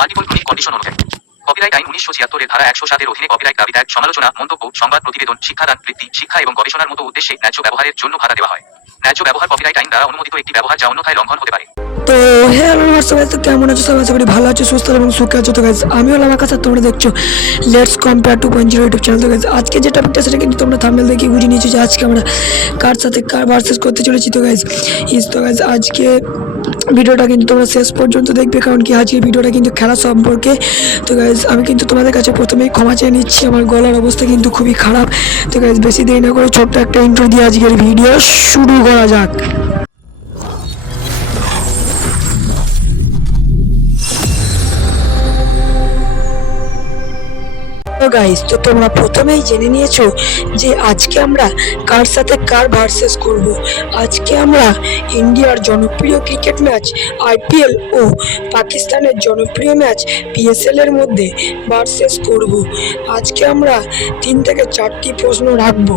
Multiple chronic condition অনুযায়ী copyright আইন 1976 ধারা 107 অধীনে কপিরাইট দাবি ত্যাগ, সমালোচনা, মন্তব্য, সংবাদ প্রতিবেদন, শিক্ষাদান, বৃত্তি, শিক্ষা এবং গবেষণার মতো উদ্দেশ্যে ন্যায্য ব্যবহারের জন্য ভাতা দেওয়া হয়। ন্যায্য ব্যবহার কপিরাইট আইন দ্বারা অনুমোদিত একটি ব্যবহার যা অন্যথায় লঙ্ঘন হতে পারে। তো হ্যালো সবাই, তো কেমন আছো সবাই? আশা করি ভালো আছো, সুস্থ এবং সুখে আছো। তো গাইজ আমি হলাম আমার কাছে, তোমরা দেখছো লেটস কম্পেয়ার 2.0 ইউটিউব চ্যানেল। তো গাইজ আজকে যে টপিকটা সেটা কিন্তু তোমরা থাম্বনেল দেখে বুঝে নিয়েছো যে আজকে আমরা কার সাথে কার ভার্সেস করতে চলেছি। তো গাইজ আজকে ভিডিওটা কিন্তু তোমরা শেষ পর্যন্ত দেখবে, কারণ কি আজকে ভিডিওটা কিন্তু খেলা সম্পর্কে। তো গাইজ আমি কিন্তু তোমাদের কাছে প্রথমেই ক্ষমা চেয়ে নিচ্ছি, আমার গলার অবস্থা কিন্তু খুবই খারাপ। তো গাইজ বেশি দেরি না করে ছোট্ট একটা ইন্ট্রো দিয়ে আজকের ভিডিও শুরু করা যাক। তো গাইস, তো তোমরা প্রথমেই জেনে নিয়েছো যে আজকে আমরা কার সাথে কার ভার্সেস করব। আজকে আমরা ইন্ডিয়ার জনপ্রিয় ক্রিকেট ম্যাচ আইপিএল ও পাকিস্তানের জনপ্রিয় ম্যাচ পিএসএল এর মধ্যে ভার্সেস করব। আজকে আমরা 3 থেকে 4টি প্রশ্ন রাখবো,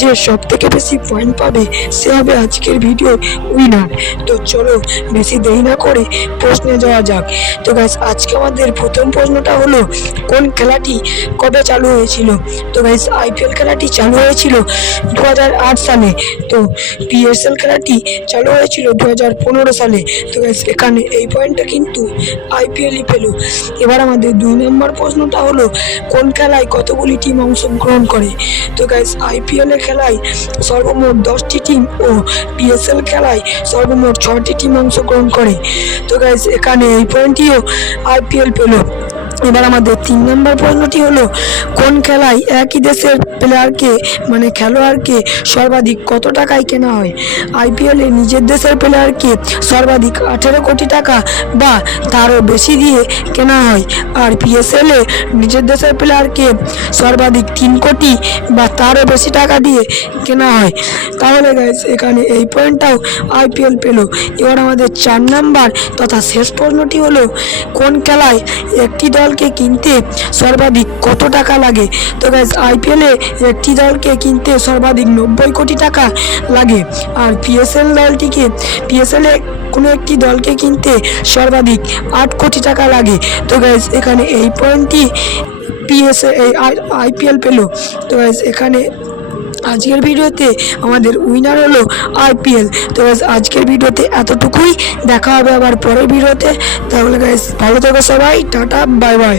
যে সব থেকে বেশি পয়েন্ট পাবে সে হবে আজকের ভিডিও উইনার। তো চলো বেশি দেরি না করে প্রশ্নে যাওয়া যাক। তো গাইস আজকে আমাদের প্রথম প্রশ্নটা হলো, কোন খেলাটি কবে চালু হয়েছিল? তো গাইস আইপিএল খেলাটি চালু হয়েছিল 2008 সালে। তো পিএসএল খেলাটি চালু হয়েছিল 2015 সালে। তো গাইস এখানে এই পয়েন্টটা কিন্তু আইপিএলই পেল। এবার আমাদের 2 নম্বর প্রশ্নটা হলো, কোন খেলায় কতগুলি টিম অংশগ্রহণ করে? তো গাইস আইপিএল এর খেলায় সর্বমোট 10টি টিম ও পিএসএল খেলায় সর্বমোট 6টি টিম অংশগ্রহণ করে। তো গাইস এখানে এই পয়েন্টটিও আইপিএল পেল। এবার আমাদের 3 নম্বর প্রশ্নটি হলো, কোন খেলায় একই দেশের প্লেয়ারকে মানে খেলোয়াড়কে সর্বাধিক কত টাকায় কেনা হয়? আইপিএল এ নিজের দেশের প্লেয়ারকে সর্বাধিক 18 কোটি টাকা বা তারও বেশি দিয়ে কেনা হয়, আর পিএসএল এ নিজের দেশের প্লেয়ারকে সর্বাধিক 3 কোটি বা তারও বেশি টাকা দিয়ে কেনা হয়। তাহলে গাইস এখানে এই পয়েন্টটাও আইপিএল পেল। এবার আমাদের 4 নম্বর তথা শেষ প্রশ্নটি হলো, কোন খেলায় একটি দলকে কিনতে সর্বাধিক কত টাকা লাগে? তো গাইস আইপিএল এ একটি দলকে কিনতে সর্বাধিক 90 কোটি টাকা লাগে, আর পিএসএল এ কোনো একটি দলকে কিনতে সর্বাধিক 8 কোটি টাকা লাগে। তো গাইস এখানে এই পয়েন্টটি আইপিএল পেল। তো গাইস এখানে আজকের ভিডিওতে আমাদের উইনার হলো আইপিএল। তো গাইস আজকের ভিডিওতে এতটুকুই, দেখা হবে আবার পরের ভিডিওতে। তাহলে গাইস ভালো থেকো সবাই, টাটা বাই বাই।